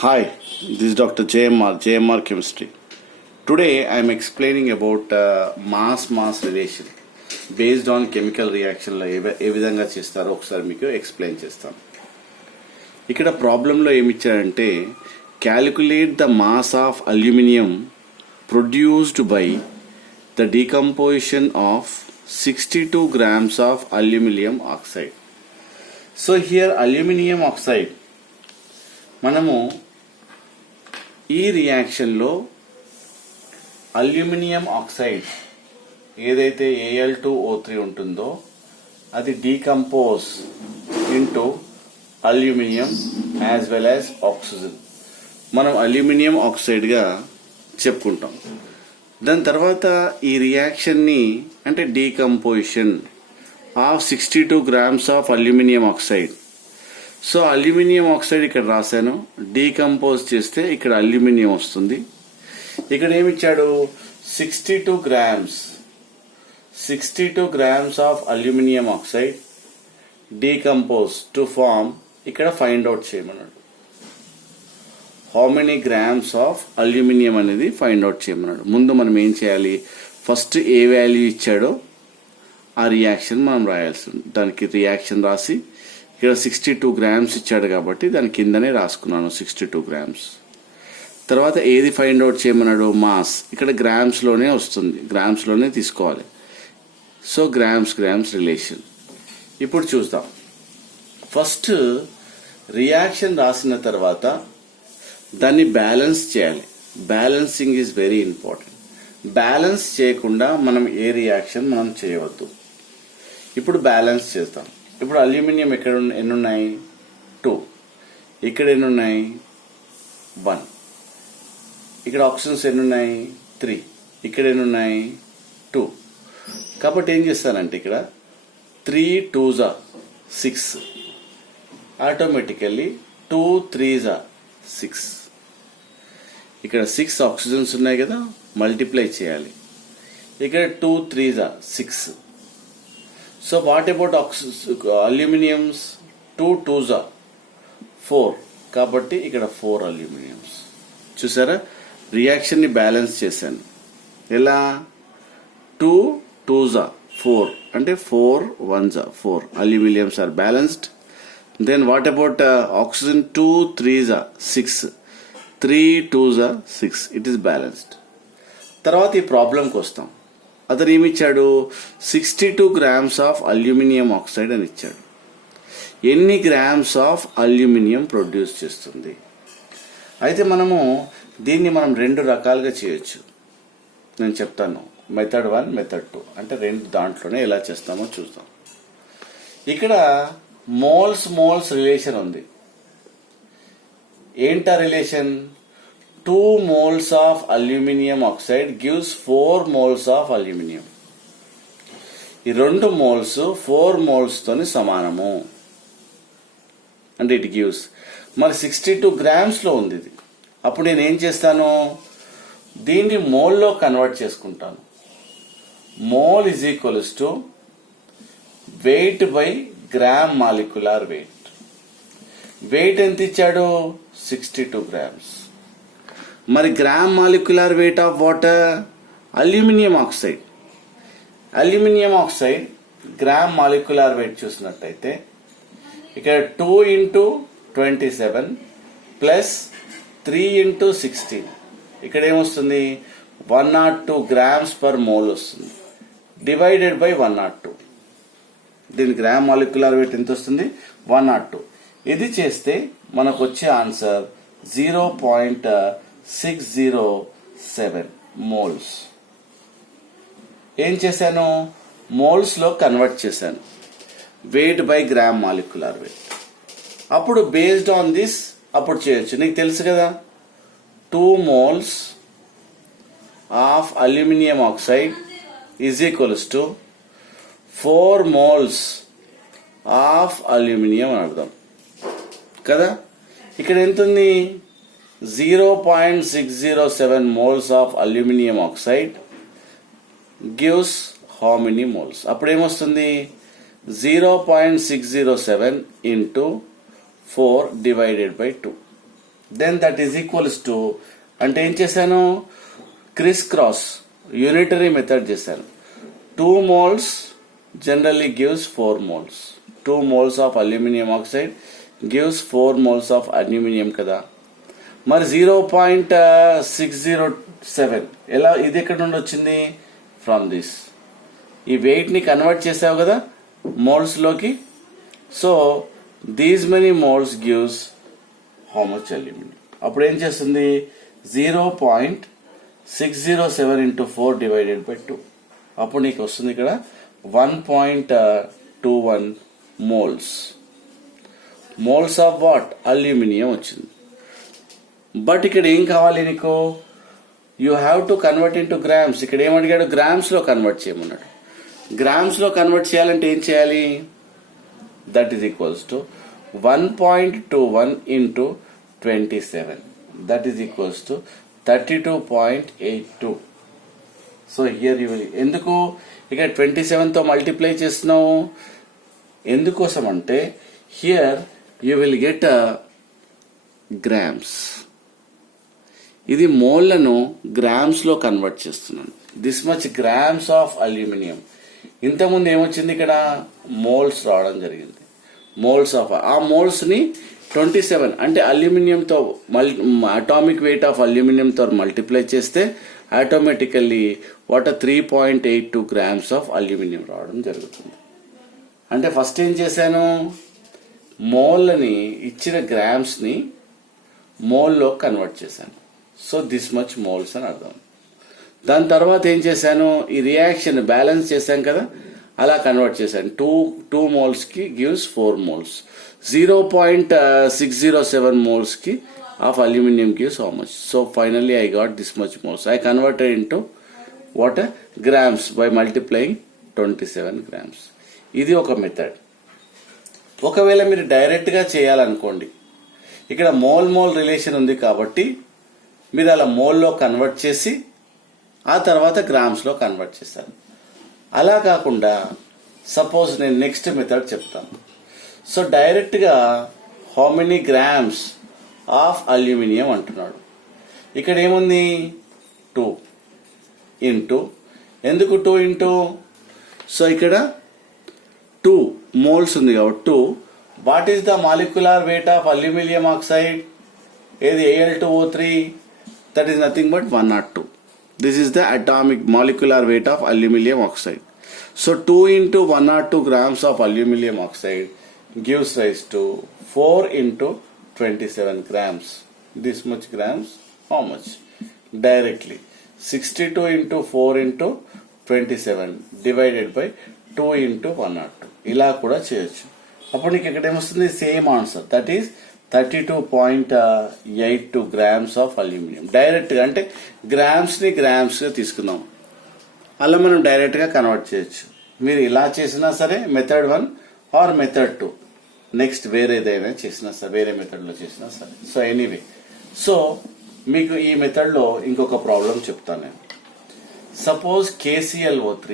Hi, this is Dr. JMR Chemistry. Today I am explaining about mass relation based on chemical reaction లో ఏ విధంగా చేస్తారో ఒకసారి మీకు explain చేస్తాను. ఇక్కడ ప్రాబ్లంలో ఏమి ఇచ్చారంటే calculate the mass of aluminium produced by the decomposition of 62 grams of aluminum oxide. So here aluminum oxide మనము ఈ రియాక్షన్లో అల్యూమినియం ఆక్సైడ్ ఏదైతే Al2O3 ఉంటుందో అది decompose into aluminium as well as oxygen మనం అల్యూమినియం ఆక్సైడ్గా చెప్పుకుంటాం. దాని తర్వాత ఈ రియాక్షన్ని అంటే decomposition of 62 grams of aluminium oxide. So aluminium oxide ఇక్కడ రాశాను, డీకంపోజ్ చేస్తే ఇక్కడ అల్యూమినియం వస్తుంది. ఇక్కడ ఏమిచ్చాడు 62 grams of aluminium oxide decompose to form ఇక్కడ ఫైండ్ అవుట్ చేయమన్నాడు. How many grams of aluminium అనేది ఫైండ్ అవుట్ చేయమన్నాడు. ముందు మనం ఏం చేయాలి, ఫస్ట్ ఏ వాల్యూ ఇచ్చాడో ఆ రియాక్షన్ మనం రాయాల్సి ఉంది. దానికి రియాక్షన్ రాసి ఇక్కడ 62 grams ఇచ్చాడు కాబట్టి దాని కిందనే రాసుకున్నాను 62 grams. తర్వాత ఏది ఫైండ్ అవుట్ చేయమన్నాడు, మాస్. ఇక్కడ గ్రామ్స్లోనే వస్తుంది, గ్రామ్స్లోనే తీసుకోవాలి. So grams relation. ఇప్పుడు చూద్దాం. ఫస్ట్ రియాక్షన్ రాసిన తర్వాత దాన్ని బ్యాలెన్స్ చేయాలి. Balancing is very important. Balance చేయకుండా మనం ఏ రియాక్షన్ మనం చేయవద్దు. ఇప్పుడు బ్యాలెన్స్ చేద్దాం. ఇప్పుడు అల్యూమినియం ఎక్కడ ఎన్ని ఉన్నాయి, 2. ఇక్కడ ఎన్ని ఉన్నాయి, 1. ఇక్కడ ఆక్సిజన్స్ ఎన్ని ఉన్నాయి, 3. ఇక్కడ ఎన్ని ఉన్నాయి, 2. కాబట్టి ఏం చేస్తానంటే ఇక్కడ 3 2s 6, ఆటోమేటికల్లీ 2 3s 6. ఇక్కడ 6 ఆక్సిజన్స్ ఉన్నాయి కదా, మల్టిప్లై చేయాలి. ఇక్కడ 2 3s 6. So what about aluminiums, 2 2s 4. కాబట్టి ఇక్కడ 4 అల్యూమినియమ్స్. చూసారా, రియాక్షన్ని బ్యాలెన్స్ చేశాను. ఎలా, 2 2s 4 అంటే 4 1s 4 aluminiums are balanced. Then what about oxygen, 2 3s 6, 3 2s 6, it is balanced. తర్వాత ఈ ప్రాబ్లంకి వస్తాం. అతను ఏమిచ్చాడు, 62 grams ఆఫ్ అల్యూమినియం ఆక్సైడ్ అని ఇచ్చాడు. ఎన్ని గ్రామ్స్ ఆఫ్ అల్యూమినియం ప్రొడ్యూస్ చేస్తుంది? అయితే మనము దీన్ని రెండు రకాలుగా చేయొచ్చు. నేను చెప్తాను, మెథడ్ 1 మెథడ్ 2 అంటే రెండు దాంట్లోనే ఎలా చేస్తామో చూద్దాం. ఇక్కడ మోల్స్ రిలేషన్ ఉంది. ఏంటా relation, 2 moles of aluminum oxide gives 4 moles of aluminum. ఈ 2 moles 4 moles తోని సమానము అంటే ఇట్ గివ్స్. మరి 62 grams లో ఉంది ఇది. అప్పుడు నేను ఏం చేస్తాను, దీన్ని మోల్లో కన్వర్ట్ చేసుకుంటాను. Mole is equals to weight by gram molecular weight. Wait ఎంత ఇచ్చాడు, 62 grams. మరి gram molecular weight of water, aluminium oxide. Aluminium oxide gram molecular weight చూసినట్టయితే ఇక్కడ 2 × 27 ప్లస్ 3 × 16, ఇక్కడ ఏమొస్తుంది, 102 grams పర్ మోల్ వస్తుంది, డివైడెడ్ బై 102. దీని గ్రామ్ మాలిక్యులర్ వెయిట్ ఎంత వస్తుంది, 102. ఇది చేస్తే మనకు వచ్చే ఆన్సర్ 0.607 మోల్స్. ఏం చేశాను, మోల్స్ లో కన్వర్ట్ చేశాను, weight by gram molecular weight. అప్పుడు బేస్డ్ ఆన్ దిస్ అప్పుడు చేయొచ్చు. నీకు తెలుసు కదా, 2 moles of aluminium oxide is equals to 4 moles of aluminium అని అర్థం కదా. ఇక్కడ ఎంత ఉంది, 0.607 moles of aluminium oxide gives how many moles. అప్పుడు ఏమొస్తుంది, 0.607 into 4 divided by 2. Then that is equals to, అంటే ఏం చేశాను, క్రిస్ క్రాస్ యూనిటరీ మెథడ్ చేశాను. 2 moles generally gives 4 moles. 2 moles of aluminum oxide gives 4 moles of aluminum కదా. మరి 0.607 ఎలా, ఇది ఎక్కడ నుండి వచ్చింది, ఫ్రమ్ దిస్. ఈ వెయిట్ ని కన్వర్ట్ చేసావు కదా మోల్స్ లోకి. So these many moles gives how much aluminium. అప్పుడు ఏం చేస్తుంది, 0.607 into 4 divided by 2. అప్పుడు నీకు వస్తుంది ఇక్కడ 1.21 moles. Moles of what, aluminium వచ్చింది. బట్ ఇక్కడ ఏం కావాలి నీకు, you have to convert into grams. ఇక్కడ ఏమడిగాడు, గ్రామ్స్ లో కన్వర్ట్ చేయమన్నాడు. గ్రామ్స్ లో కన్వర్ట్ చేయాలంటే ఏం చేయాలి, that is equals to 1.21 into 27. That is equals to 32.82. So here you will, ఎందుకు ఇక్కడ 27 తో మల్టిప్లై చేస్తున్నావు, ఎందుకోసం అంటే here you will get grams. ఇది మోల్లను గ్రామ్స్ లో కన్వర్ట్ చేస్తున్నాను. This much grams of aluminium. ఇంతకుముందు ఏమొచ్చింది, ఇక్కడ మోల్స్ రావడం జరిగింది. మోల్స్ ఆఫ్, ఆ మోల్స్ ని 27 అంటే అల్యూమినియంతో అటామిక్ వెయిట్ ఆఫ్ అల్యూమినియంతో మల్టిప్లై చేస్తే automatically what 3.82 grams of aluminium రావడం జరుగుతుంది. అంటే ఫస్ట్ ఏం చేశాను, మోల్ని ఇచ్చిన గ్రామ్స్ ని మోల్లో కన్వర్ట్ చేశాను. సో దిస్ మచ్ మోల్స్ అని అర్థం. దాని తర్వాత ఏం చేశాను, ఈ రియాక్షన్ బ్యాలెన్స్ చేశాం కదా, అలా కన్వర్ట్ చేశాను. 2 moles కి gives 4 moles. 0.607 moles ki of aluminum gives how much? So finally I got this much moles. I converted into what, grams by multiplying 27 grams. ఇది ఒక మెథడ్. ఒకవేళ మీరు డైరెక్ట్ గా చేయాలనుకోండి, ఇక్కడ మోల్ రిలేషన్ ఉంది కాబట్టి మీరు అలా మోల్లో కన్వర్ట్ చేసి ఆ తర్వాత గ్రామ్స్ లో కన్వర్ట్ చేస్తారు. అలా కాకుండా సపోజ్ నేను నెక్స్ట్ మెథడ్ చెప్తాను. సో డైరెక్ట్ గా how many grams of aluminium అంటున్నాడు. ఇక్కడ ఏముంది, 2 ఇంటూ, ఎందుకు 2 ఇంటూ, సో ఇక్కడ 2 moles ఉంది కాబట్టి 2. What is the molecular weight of aluminium oxide, ఏది Al2O3, that is nothing but 102. This is the atomic molecular weight of aluminium oxide. So 2 into 102 grams of aluminum oxide gives rise to 4 into 27 grams. This much grams, how much? Directly 62 into 4 into 27 divided by 2 into 102. ఇలా కూడా చేయొచ్చు. అప్పుడు నీకు ఇక్కడ ఏమొస్తుంది, same answer, that is 32.82 grams of aluminium. Direct గా అంటే grams ని గ్రామ్స్ గా తీసుకుందాం, అలా మనం డైరెక్ట్ గా కన్వర్ట్ చేయొచ్చు. మీరు ఇలా చేసినా సరే మెథడ్ 1 ఆర్ మెథడ్ 2, నెక్స్ట్ వేరేదైనా చేసినా సరే, వేరే మెథడ్ లో చేసినా సరే. సో ఎనీవే, సో మీకు ఈ మెథడ్ లో ఇంకొక ప్రాబ్లం చెప్తాను నేను. Suppose KClO3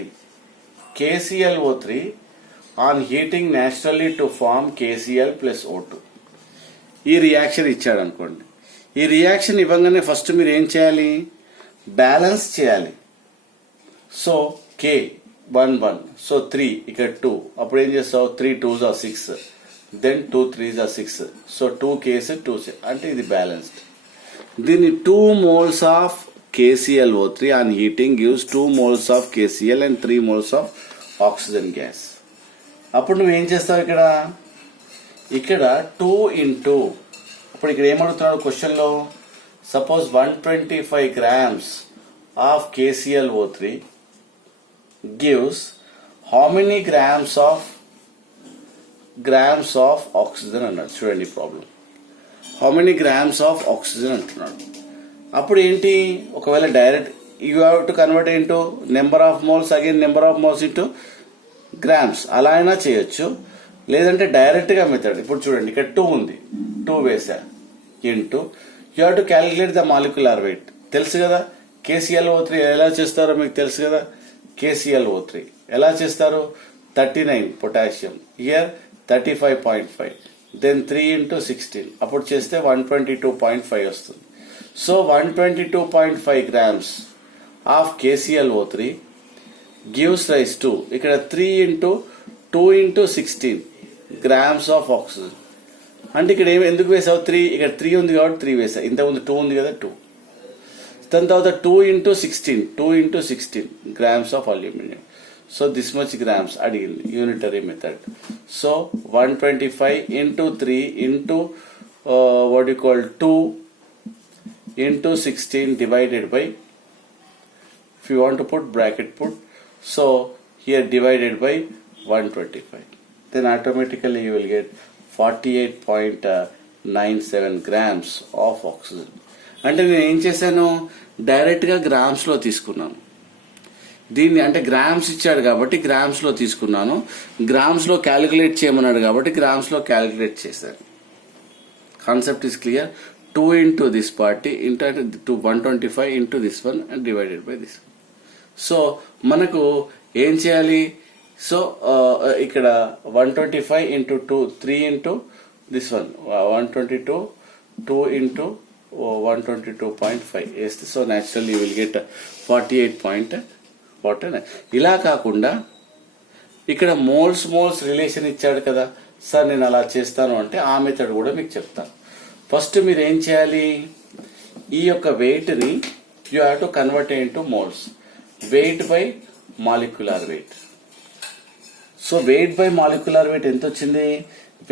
on heating naturally to form KCl plus O2. ఈ రియాక్షన్ ఇచ్చాడు అనుకోండి. ఈ రియాక్షన్ ఇవ్వగానే ఫస్ట్ మీరు ఏం చేయాలి, బ్యాలెన్స్ చేయాలి. సో K11, సో 3, ఇక్కడ 2, అప్పుడు ఏం చేస్తావు, 3 2s are 6, then 2 3s are 6, so 2 Ks 2, అంటే ఇది బ్యాలెన్స్డ్. దీన్ని 2 moles of KClO3 on heating gives 2 moles of KCl and 3 moles of oxygen gas. అప్పుడు నువ్వు ఏం చేస్తావు, ఇక్కడ 2 ఇంటూ, అప్పుడు ఇక్కడ ఏమడుగుతున్నాడు క్వశ్చన్ లో, suppose 125 grams of KClO3 gives how many grams of oxygen అన్నాడు. చూడండి problem, how many grams of oxygen అంటున్నాడు. అప్పుడు ఏంటి, ఒకవేళ direct you have to convert into number of moles, again number of moles into grams, అలా అయినా చేయొచ్చు. లేదంటే డైరెక్ట్ గా మెథడ్, ఇప్పుడు చూడండి ఇక్కడ 2 ఉంది, 2 వేసా into, you have to calculate the molecular weight. తెలుసు కదా KClO3 ఎలా చేస్తారో మీకు తెలుసు కదా. KClO3 ఎలా చేస్తారు, 39 పొటాషియం, హియర్ 35.5, దెన్ 3 into 16 అప్పుడు చేస్తే 122.5 వస్తుంది. So 122.5 grams of KClO3 gives rise to ఇక్కడ 3 into 2 into 16 grams of oxygen. అంటే ఇక్కడ ఎందుకు వేసావు 3? ఇక్కడ 3 ఉంది కాబట్టి 3 వేసా. ఇంతకుముందు 2 ఉంది కదా 2. దాని తర్వాత 2 into 16 grams of aluminium. So this much grams అడిగింది unitary method. So 125 into 3 into what you call 2 into 16 divided by, if you want to put bracket put, so here divided by 125, then automatically you will get 48.97 grams of oxygen. అంటే నేను ఏం చేశాను, డైరెక్ట్గా గ్రామ్స్లో తీసుకున్నాను దీన్ని. అంటే grams ఇచ్చాడు కాబట్టి గ్రామ్స్లో తీసుకున్నాను. గ్రామ్స్లో క్యాలిక్యులేట్ చేయమన్నాడు కాబట్టి గ్రామ్స్లో క్యాలిక్యులేట్ చేశాను. Concept is clear. 2 into this party into 125 into this one and divided by this one. So మనకు ఏం చేయాలి, సో ఇక్కడ 125 into 2 3 into this one 122 2 into 122.5 వేస్తే so natural you will get 48.49. ఇలా కాకుండా ఇక్కడ మోల్స్ రిలేషన్ ఇచ్చాడు కదా సార్, నేను అలా చేస్తాను అంటే ఆ మెథడ్ కూడా మీకు చెప్తాను. ఫస్ట్ మీరు ఏం చేయాలి, ఈ యొక్క వెయిట్ని you have to convert into moles. Weight by molecular weight. So weight by molecular weight ఎంత వచ్చింది,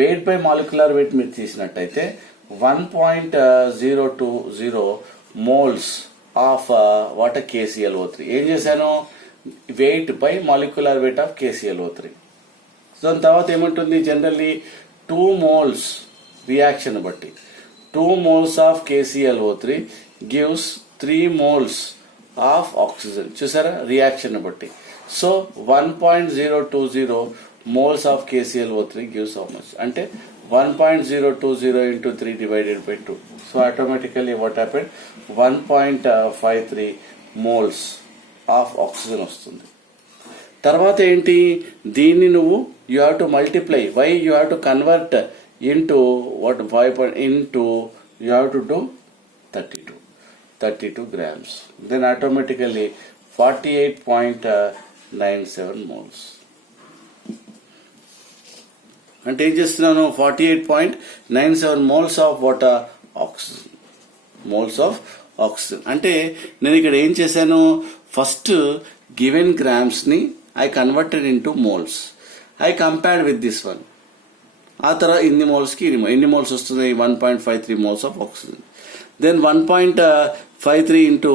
వెయిట్ బై మాలిక్యులర్ వెయిట్ మీరు తీసినట్టయితే 1.020 మోల్స్ ఆఫ్ వాటర్ KClO3. ఏం చేశాను, wait by molecular weight of KClO3. దాని తర్వాత ఏముంటుంది, జనరల్లీ 2 moles రియాక్షన్ బట్టి 2 moles of KClO3 gives 3 moles of oxygen. చూసారా రియాక్షన్ బట్టి. So 1.020 moles of KClO3 gives how much అంటే 1.020 into 3 divided by 2. So automatically what happened, 1.53 moles of oxygen వస్తుంది. తర్వాత ఏంటి, దీన్ని నువ్వు you have to multiply. Why you have to convert into what 5 into you have to do 32 grams, then automatically 48.97 moles. అంటే ఏం చేస్తున్నాను, 48.97 moles of water oxygen. అంటే నేను ఇక్కడ ఏం చేశాను, ఫస్ట్ గివెన్ గ్రామ్స్ ని I converted into moles. I compared with this one. ఆ తర్వాత ఇన్ని మోల్స్కి ఎన్ని మోల్స్ వస్తుంది, 1.53 moles of oxygen. Then 1.53 into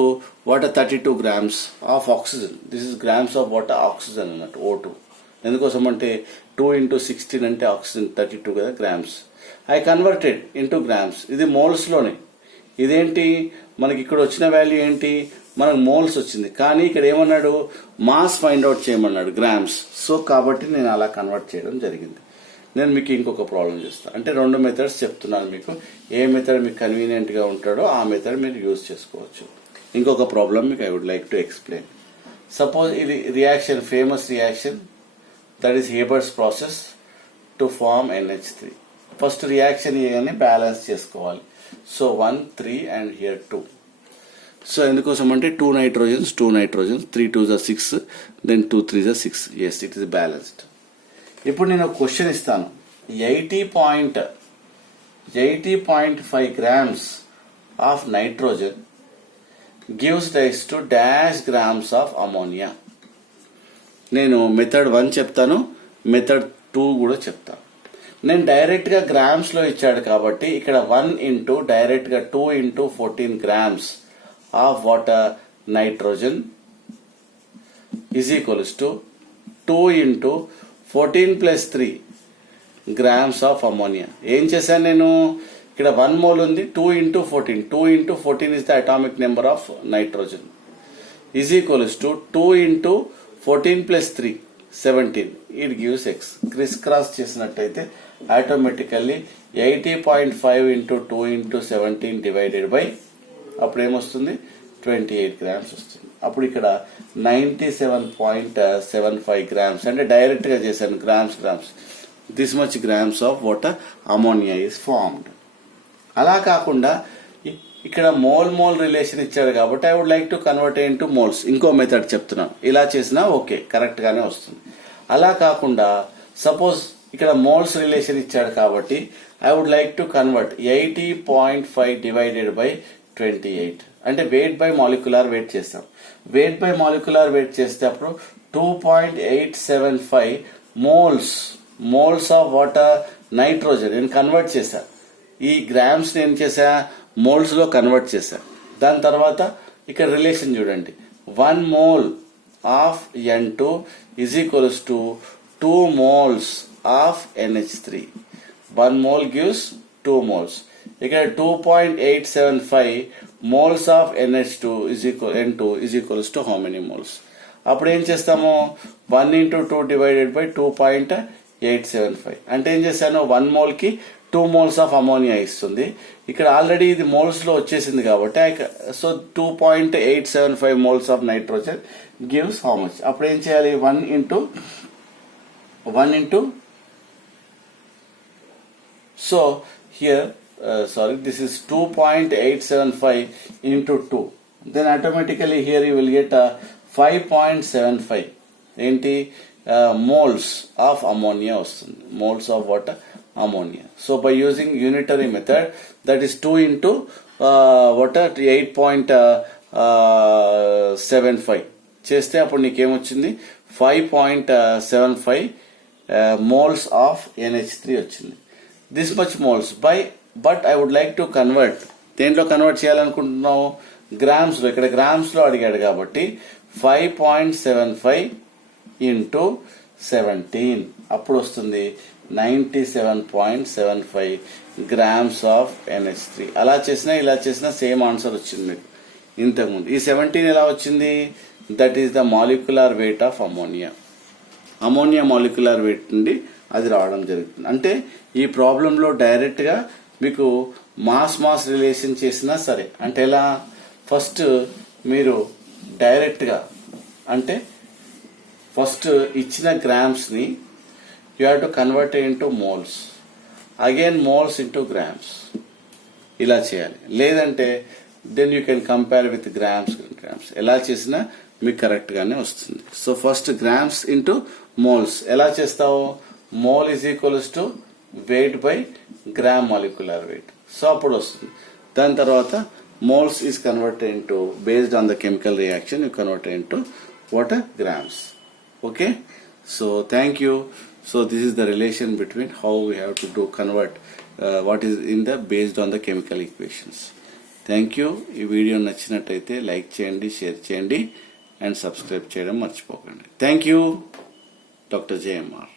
water 32 grams of oxygen. This is grams of water oxygen అన్నట్టు O2. ఎందుకోసం అంటే 2 into 16 అంటే ఆక్సిజన్ 32 కదా grams. I converted into grams. ఇది మోల్స్లోనే. ఇదేంటి మనకి ఇక్కడ వచ్చిన వాల్యూ ఏంటి, మనకు మోల్స్ వచ్చింది. కానీ ఇక్కడ ఏమన్నాడు, మాస్ ఫైండ్ అవుట్ చేయమన్నాడు గ్రామ్స్. సో కాబట్టి నేను అలా కన్వర్ట్ చేయడం జరిగింది. నేను మీకు ఇంకొక ప్రాబ్లం చేస్తాను. అంటే 2 మెథడ్స్ చెప్తున్నాను మీకు. ఏ మెథడ్ మీకు కన్వీనియంట్గా ఉంటాడో ఆ మెథడ్ మీరు యూజ్ చేసుకోవచ్చు. ఇంకొక ప్రాబ్లం మీకు I would like to explain. Suppose ఇది reaction, famous reaction, that is Haber's process to form NH3. First reaction ఇవన్నీ బ్యాలెన్స్ చేసుకోవాలి. So 1 3 and here 2. సో ఎందుకోసం అంటే 2 nitrogens 3 2s are 6, then 2 3s are 6. Yes, it is balanced. ఇప్పుడు నేను ఒక question ఇస్తాను. 80.5 grams of nitrogen gives rise to dash grams of ammonia. నేను method 1 చెప్తాను, మెథడ్ 2 కూడా చెప్తాను. నేను డైరెక్ట్గా గ్రామ్స్లో ఇచ్చాడు కాబట్టి ఇక్కడ 1 into డైరెక్ట్గా 2 into 14 grams of water nitrogen is equals to 2 into 14 plus 3 grams of ammonia. ఏం చేశాను నేను, ఇక్కడ 1 mole ఉంది, 2 into 14. 2 into 14 is the atomic number of nitrogen. Is equals to 2 into 14 plus 3 17. It gives X. Criss cross చేసినట్టయితే automatically 80.5 into 2 into 17 divided by అప్పుడు ఏమొస్తుంది 28 grams వస్తుంది. అప్పుడు ఇక్కడ 97.75 grams అంటే డైరెక్ట్ గా చేశాను grams. this much grams of water ammonia is formed. అలా కాకుండా ఇక్కడ మోల్ రిలేషన్ ఇచ్చాడు కాబట్టి I would like to convert into moles. ఇంకో మెథడ్ చెప్తున్నాను, ఇలా చేసినా ఓకే కరెక్ట్ గానే వస్తుంది. అలా కాకుండా సపోజ్ ఇక్కడ మోల్స్ రిలేషన్ ఇచ్చాడు కాబట్టి I would like to convert 80.5 divided by 28 అంటే వెయిట్ బై మాలిక్యులర్ వెయిట్ చేస్తాం. వెయిట్ బై మాలిక్యులర్ వెయిట్ చేస్తే అప్పుడు 2.875 మోల్స్ ఆఫ్ వాటర్ నైట్రోజన్ నేను కన్వర్ట్ చేశా. ఈ గ్రామ్స్ నేను చేసా మోల్స్ లో కన్వర్ట్ చేశా. దాని తర్వాత ఇక్కడ రిలేషన్ చూడండి, 1 mole of N2 is equals to 2 moles of NH3. 1 mole gives 2 moles. ఇక్కడ 2.875 moles of NH2 N2 is equals to how many moles? అప్పుడు ఏం చేస్తాము, 1 into 2 డివైడెడ్ బై 2.875 అంటే ఏం చేశాను, 1 mole కి 2 moles ఆఫ్ అమోనియా ఇస్తుంది. ఇక్కడ ఆల్రెడీ ఇది మోల్స్ లో వచ్చేసింది కాబట్టి so 2.875 moles of nitrogen gives how much? అప్పుడు ఏం చేయాలి, 1 into so here this is 2.875 into 2, then automatically here you will get 5.75 ఏంటి moles ఆఫ్ అమోనియా వస్తుంది, moles of water ammonia. So by using unitary method, that is 2 into 8.75 చేస్తే అప్పుడు నీకేమొచ్చింది, 5.75 moles of NH3 వచ్చింది. This much moles but I would like to convert. దేంట్లో convert చేయాలనుకుంటున్నావు, grams లో. ఇక్కడ grams లో అడిగాడు కాబట్టి 5.75 into 17 అప్పుడు వస్తుంది 97.75 grams ఆఫ్ NH3. అలా చేసినా ఇలా చేసినా సేమ్ ఆన్సర్ వచ్చింది మీకు ఇంతకుముందు. ఈ 17 ఎలా వచ్చింది, that is the molecular weight of ammonia. Ammonia molecular weight నుండి అది రావడం జరుగుతుంది. అంటే ఈ ప్రాబ్లంలో డైరెక్ట్ గా మీకు మాస్ రిలేషన్ చేసినా సరే, అంటే ఎలా, ఫస్ట్ మీరు డైరెక్ట్ గా అంటే ఫస్ట్ ఇచ్చిన గ్రామ్స్ ని you have to convert it into moles, again moles into grams, ఇలా చేయాలి. లేదంటే then you can compare with grams. ఎలా చేసినా మీకు కరెక్ట్ గానే వస్తుంది. So first grams into moles ఎలా చేస్తావు, mole is equals to weight by gram molecular weight. So అప్పుడు వస్తుంది. దాని తర్వాత moles is converted into based on the chemical reaction you converted into water grams. Okay, so thank you. So this is the relation between how we have to convert what is in the based on the chemical equations. Thank you. ఈ video నచ్చినట్టయితే like చేయండి, share చేయండి and subscribe చేయడం మర్చిపోకండి. Thank you. Doctor JMR.